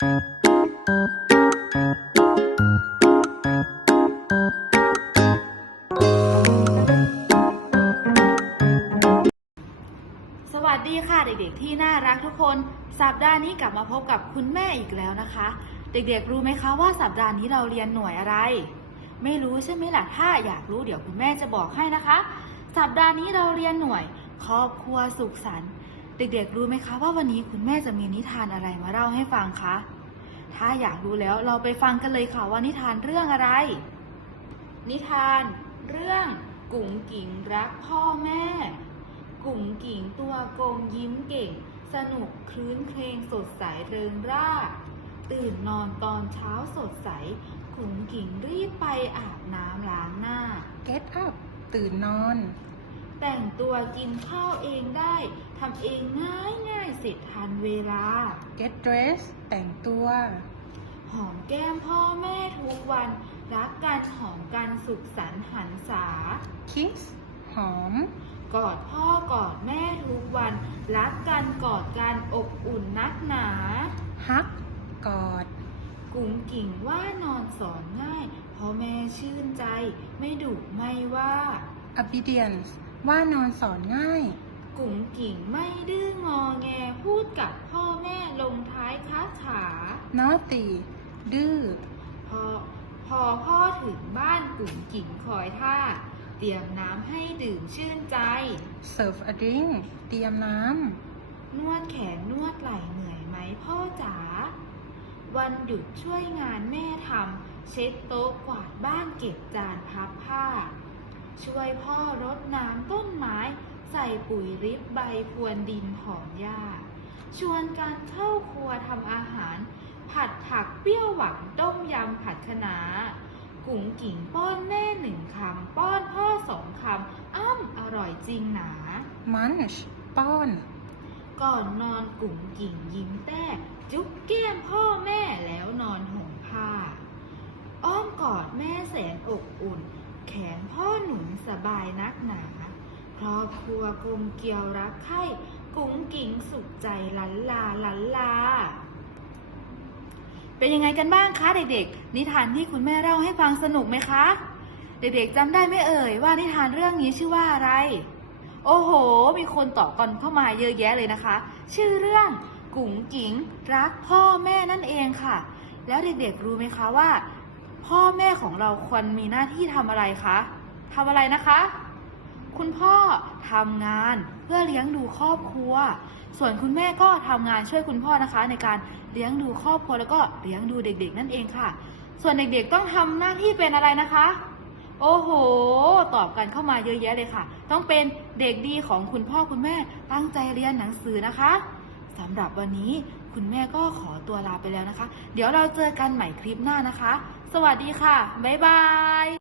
สวัสดีค่ะเด็กๆที่น่ารักทุกคน สัปดาห์นี้กลับมาพบกับคุณแม่อีกแล้วนะคะ เด็กๆรู้ไหมคะว่าสัปดาห์นี้เราเรียนหน่วยอะไร ไม่รู้ใช่ไหมล่ะถ้าอยากรู้เดี๋ยวคุณแม่จะบอกให้นะคะ สัปดาห์นี้เราเรียนหน่วย ครอบครัวสุขสันต์ เด็กๆรู้ไหมคะว่าวันนี้คุณแม่จะมีนิทานอะไรมาเล่าให้ฟังคะ ถ้าอยากรู้แล้วเราไปฟังกันเลยค่ะว่านิทานเรื่องอะไร นิทาน เรื่องกุ๋งกิ๋งรักพ่อแม่ กุ๋งกิ๋งตัวกลมยิ้มเก่ง สนุกคลื้นเครงสดใสเริงร่า ตื่นนอนตอนเช้าสดใส กุ๋งกิ๋งรีบไปอาบน้ำล้างหน้า Get up ตื่นนอน แต่งตัวกินข้าวเองได้ทำเองง่ายง่ายๆเสร็จทันเวลา Get dressed แต่งตัว หอมแก้มพ่อแม่ทุกวัน รักกันหอมกันสุขสันต์หันษา Kiss หอม กอดพ่อกอดแม่ทุกวัน รักกันกอดกันอบอุ่นนักหนา Hug กอด กุ๋งกิ่งว่านอนสอนง่ายพ่อแม่ชื่นใจ ไม่ดุไม่ว่า Obedience ว่านอนสอนง่าย กุ๋งกิ่งไม่ดื้องอแงพูดกับพ่อแม่ลงท้ายค้าขา Naughty ดื้อ พอพอพ่อถึงบ้านกุ๋งกิ่งคอยท่า เตรียมน้ำให้ดื่มชื่นใจ Serve a drink เตรียมน้นวดแขนนวดไหล่เหนื่อยไหมพ่อจ๋า วันหยุดช่วยงานแม่ทำเช็ดโต๊ะกวาดบ้านเก็บจานพับผ้า ช่วยพ่อรดน้ำต้นไม้ ใส่ปุ๋ยริบใบพรวนดินหอมหญ้า ชวนกันเข้าครัวทำอาหาร ผัดผักเปรี้ยวหวานต้มยำผัดคะน้ากุ๋งกิ่งป้อนแม่หนึ่งคำ ป้อนพ่อสองคำ อ้ำอร่อยจริงหนาำ Munch ป้อน ก่อนนอนกุ๋งกิ่งยิ้มแต้จุ๊บแก้มพ่อแม่แล้วนอนห่มผ้า อ้อมกอดแม่แสนอบอุ่น แขนพ่อหนุน สบายนักหนาครอบครัวกลมเกลียวรักใคร่กุ๋งกิ่งสุขใจลันลาลันลา เป็นยังไงกันบ้างคะเด็กๆ นิทานที่คุณแม่เล่าให้ฟังสนุกไหมคะ เด็กๆจำได้ไหมเอ่ยว่านิทานเรื่องนี้ชื่อว่าอะไร โอ้โห มีคนตอบกันเข้ามาเยอะแยะเลยนะคะ ชื่อเรื่องกุ๋งกิ๋งรักพ่อแม่นั่นเองค่ะ แล้วเด็กๆรู้ไหมคะว่า พ่อแม่ของเราควรมีหน้าที่ทำอะไรคะ ทำอะไรนะคะ คุณพ่อทำงานเพื่อเลี้ยงดูครอบครัว ส่วนคุณแม่ก็ทำงานช่วยคุณพ่อนะคะ ในการเลี้ยงดูครอบครัวแล้วก็เลี้ยงดูเด็กๆ นั่นเองค่ะ ส่วนเด็กๆต้องทำหน้าที่เป็นอะไรนะคะ โอ้โห ตอบกันเข้ามาเยอะแยะเลยค่ะ ต้องเป็นเด็กดีของคุณพ่อคุณแม่ตั้งใจเรียนหนังสือนะคะสำหรับวันนี้คุณแม่ก็ขอตัวลาไปแล้วนะคะ เดี๋ยวเราเจอกันใหม่คลิปหน้านะคะ สวัสดีค่ะ บ๊ายบาย